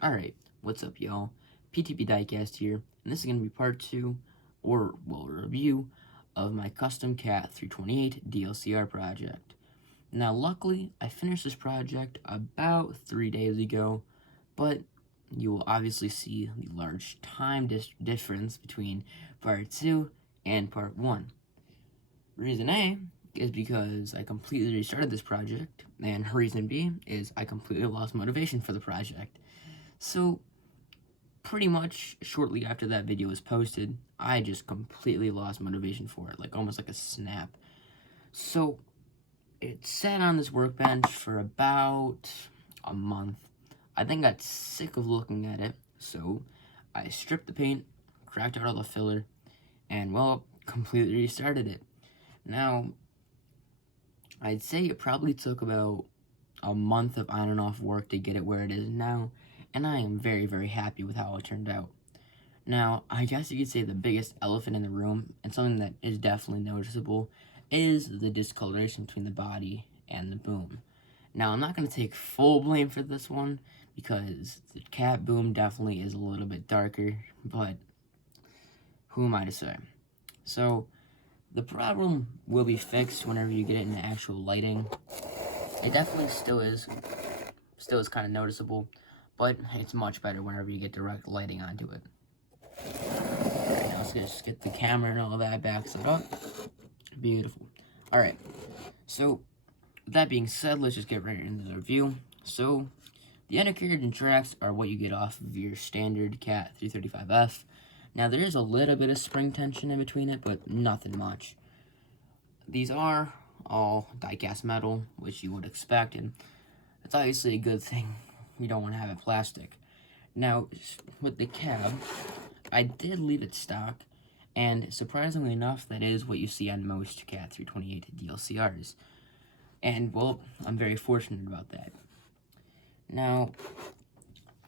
Alright, what's up y'all? PTP Diecast here, and this is going to be part 2, or, well, review of my custom Cat 328 DLCR project. Now, luckily, I finished this project about 3 days ago, but you will obviously see the large time difference between part 2 and part 1. Reason A is because I completely restarted this project, and reason B is I completely lost motivation for the project. So, pretty much shortly after that video was posted, I just completely lost motivation for it, like almost like a snap. So, it sat on this workbench for about a month. I then got sick of looking at it, so I stripped the paint, cracked out all the filler, and, well, completely restarted it. Now, I'd say it probably took about a month of on and off work to get it where it is now, and I am very, very happy with how it turned out. Now, I guess you could say the biggest elephant in the room, and something that is definitely noticeable, is the discoloration between the body and the boom. Now, I'm not going to take full blame for this one, because the cat boom definitely is a little bit darker, but who am I to say? So, the problem will be fixed whenever you get it in the actual lighting. It definitely still is kind of noticeable, but it's much better whenever you get direct lighting onto it. Alright, now let's just get the camera and all that back set up. Beautiful. Alright, so with that being said, let's just get right into the review. So, the undercarriage and tracks are what you get off of your standard Cat 335F. Now, there is a little bit of spring tension in between it, but nothing much. These are all die-cast metal, which you would expect, and it's obviously a good thing. You don't want to have it plastic. Now, with the cab, I did leave it stock, and surprisingly enough, that is what you see on most Cat 328 DLCRs. And, well, I'm very fortunate about that. Now,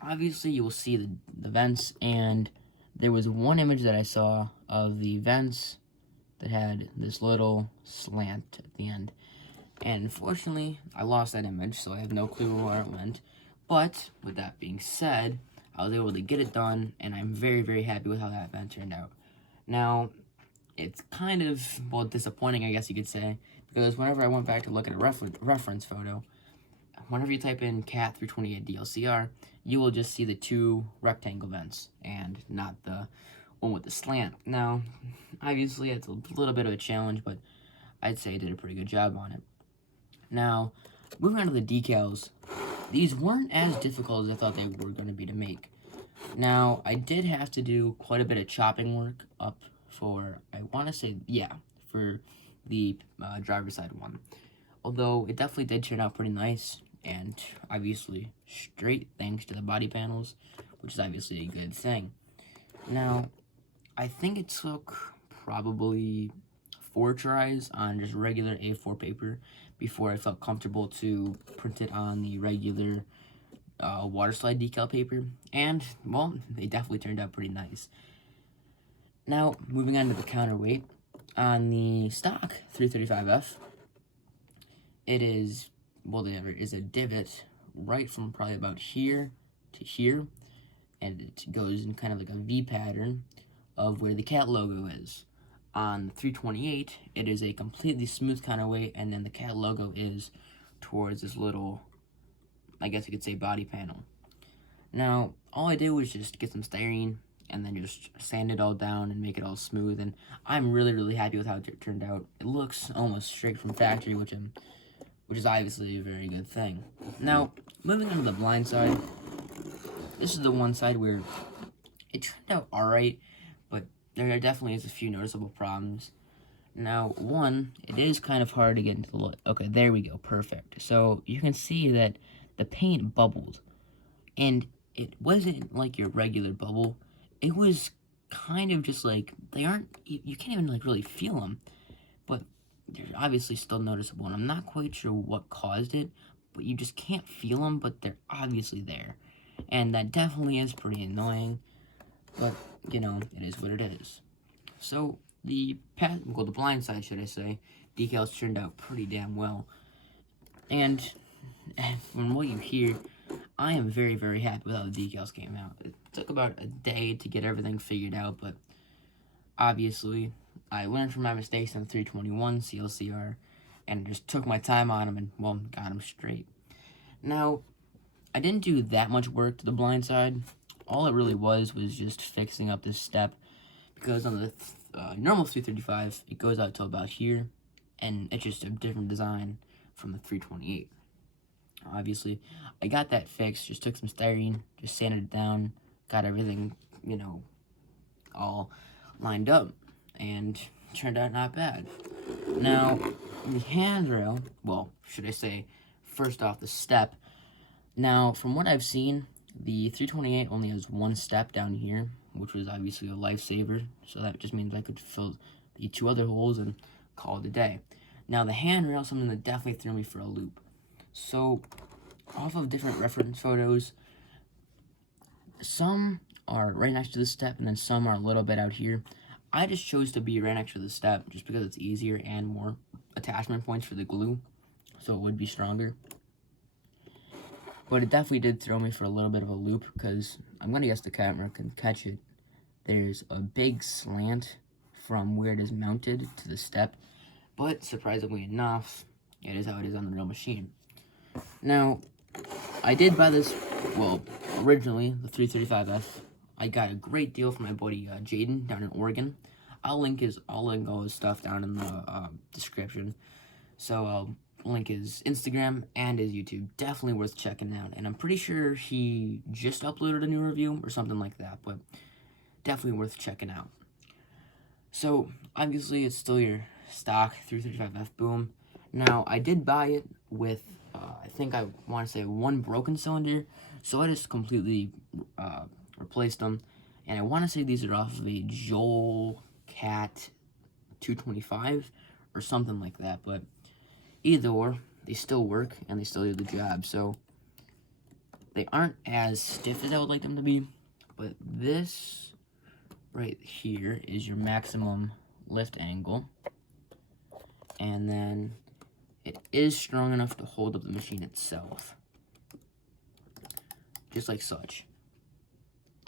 obviously you will see the vents, and there was one image that I saw of the vents that had this little slant at the end. And unfortunately, I lost that image, so I have no clue where it went. But, with that being said, I was able to get it done, and I'm very, very happy with how that vent turned out. Now, it's kind of, well, disappointing, I guess you could say, because whenever I went back to look at a reference photo, whenever you type in Cat 328 DLCR, you will just see the two rectangle vents, and not the one with the slant. Now, obviously, it's a little bit of a challenge, but I'd say I did a pretty good job on it. Now, moving on to the decals, these weren't as difficult as I thought they were going to be to make. Now, I did have to do quite a bit of chopping work up for, I want to say, yeah, for the driver's side one. Although, it definitely did turn out pretty nice, and obviously straight thanks to the body panels, which is obviously a good thing. Now, I think it took probably 4 tries on just regular A4 paper before I felt comfortable to print it on the regular water slide decal paper, and, well, they definitely turned out pretty nice. Now, moving on to the counterweight, on the stock 335F, it is, well, there is a divot right from probably about here to here, and it goes in kind of like a V pattern of where the cat logo is. On the 328, it is a completely smooth counterweight, and then the cat logo is towards this little, I guess you could say, body panel. Now, all I did was just get some styrene and then just sand it all down and make it all smooth, and I'm really, really happy with how it turned out. It looks almost straight from factory, which is obviously a very good thing. Now, moving on to the blind side, this is the one side where it turned out alright, but there definitely is a few noticeable problems. Now, one, it is kind of hard to get into the light. Okay, there we go, perfect. So, you can see that the paint bubbled, and it wasn't like your regular bubble. It was kind of just like, they aren't, you can't even like really feel them, but they're obviously still noticeable, and I'm not quite sure what caused it, but you just can't feel them, but they're obviously there, and that definitely is pretty annoying, but, you know, it is what it is. So, the blind side, should I say, decals turned out pretty damn well, and from what you hear, I am very, very happy with how the decals came out. It took about a day to get everything figured out, but obviously, I learned from my mistakes in 321 CLCR, and just took my time on them and, well, got them straight. Now, I didn't do that much work to the blind side. All it really was just fixing up this step, because on the normal 335, it goes out till about here, and it's just a different design from the 328. Obviously, I got that fixed, just took some styrene, just sanded it down, got everything, you know, all lined up, and turned out not bad. Now, the handrail, well, should I say, first off, the step. Now, from what I've seen, the 328 only has one step down here, which was obviously a lifesaver, so that just means I could fill the two other holes and call it a day. Now, the handrail is something that definitely threw me for a loop. So, off of different reference photos, some are right next to the step, and then some are a little bit out here. I just chose to be right next to the step, just because it's easier and more attachment points for the glue, so it would be stronger. But it definitely did throw me for a little bit of a loop, because I'm going to guess the camera can catch it. There's a big slant from where it is mounted to the step, but surprisingly enough, it is how it is on the real machine. Now, I did buy this, well, originally, the 335F. I got a great deal from my buddy Jaden down in Oregon. I'll link all his stuff down in the description. So I'll link his Instagram and his YouTube. Definitely worth checking out. And I'm pretty sure he just uploaded a new review or something like that, but definitely worth checking out. So obviously it's still your stock 335F boom. Now I did buy it with I think I want to say one broken cylinder, so I just completely replaced them. And I want to say these are off of a Joel Cat 225 or something like that, but either or, they still work and they still do the job. So they aren't as stiff as I would like them to be, but this right here is your maximum lift angle, and then it is strong enough to hold up the machine itself, just like such.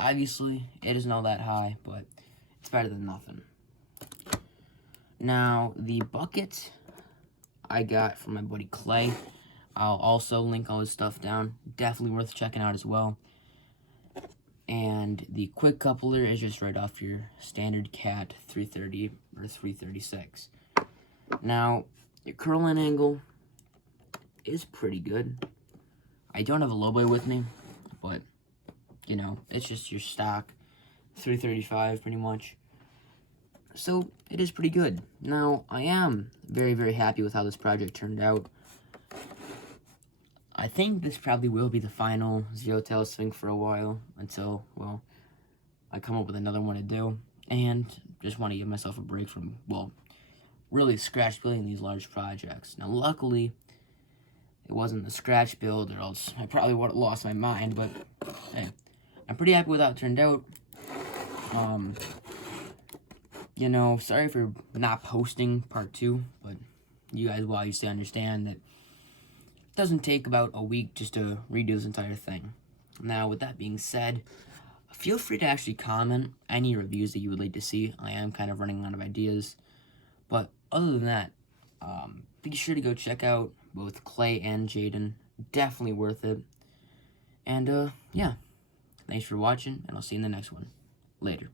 Obviously, it isn't all that high, but it's better than nothing. Now, the bucket I got from my buddy Clay. I'll also link all his stuff down. Definitely worth checking out as well. And the quick coupler is just right off your standard Cat 330 or 336. Now, your curl-in angle is pretty good. I don't have a lowboy with me, but, you know, it's just your stock 335 pretty much. So, it is pretty good. Now, I am very, very happy with how this project turned out. I think this probably will be the final zero-tail swing for a while until, well, I come up with another one to do. And just want to give myself a break from, well, really scratch building these large projects. Now, luckily, it wasn't the scratch build, or else I probably would have lost my mind, but hey, I'm pretty happy with how it turned out. You know, sorry for not posting part 2, but you guys will obviously understand that it doesn't take about a week just to redo this entire thing. Now, with that being said, feel free to actually comment any reviews that you would like to see. I am kind of running out of ideas. But other than that, be sure to go check out both Clay and Jaden. Definitely worth it. And, yeah. Thanks for watching, and I'll see you in the next one. Later.